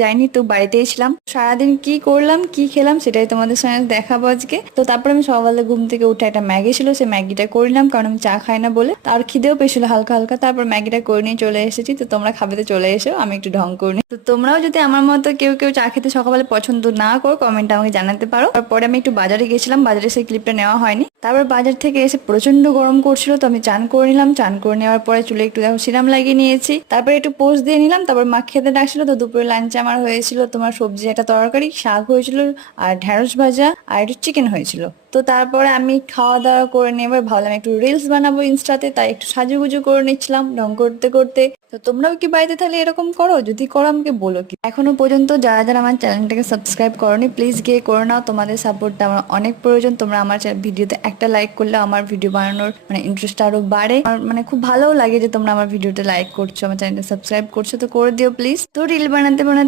যাইনি, তো বাড়িতেই ছিলাম। সারাদিন কি করলাম কি খেলাম সেটাই তোমাদের সঙ্গে দেখাবো আজকে। তো তারপর আমি সকালে ঘুম থেকে উঠে একটা ম্যাগি ছিল, সেই ম্যাগিটা করলাম, কারণ আমি চা খাই না বলে। আর খিদেও পেয়েছিল হালকা হালকা, তারপর ম্যাগিটা করে নিয়ে চলে এসেছি। তো তোমরা খাবে তো চলে এসো, আমি একটু ঢং করে নিই। তো তোমরাও যদি আমার মতো কেউ কেউ চা খেতে সকালে পছন্দ না করো, কমেন্টে আমাকে জানাতে পারো। তারপরে আমি একটু বাজারে গেছিলাম, বাজারে সেই ক্লিপটা নেওয়া হয়নি। তারপর বাজার থেকে এসে প্রচন্ড গরম করছিল, তো আমি চান করে নিলাম। চান করে নেওয়ার পরে চুলে একটু দেখো সিরাম লাগিয়ে নিয়েছি, তারপরে একটু পোস্ট দিয়ে নিলাম। তারপর মা খেতে ডাকছিল, তো দুপুরে লাঞ্চে আমার হয়েছিল তোমার সবজি, একটা তরকারি, শাক হয়েছিল, আর ঢেঁড়স ভাজা, আর একটু চিকেন হয়েছিল। তো তারপরে আমি খাওয়া দাওয়া করে নিয়ে এবার ভাবলাম একটু রিলস বানাবো ইনস্টাতে, তাই একটু সাজুগুজু করে নিচ্ছিলাম ঢং করতে করতে। তো তোমরাও কি বাড়িতে তাহলে এরকম করো? যদি করো আমাকে বলো। কি এখনো পর্যন্ত যারা যারা আমার চ্যানেলটাকে সাবস্ক্রাইব করোনি, প্লিজ গিয়ে করে নাও। তোমাদের সাপোর্টটা আমার অনেক প্রয়োজন। তোমরা আমার ভিডিওতে একটা লাইক করলে আমার ভিডিও বানানোর ইন্টারেস্ট আরো বাড়ে। আর খুব ভালোও লাগে যে তোমরা আমার ভিডিওতে লাইক করছো, আমার চ্যানেলটা সাবস্ক্রাইব করছো। তো করে দিও প্লিজ। তো রিল বানাতে বানাতে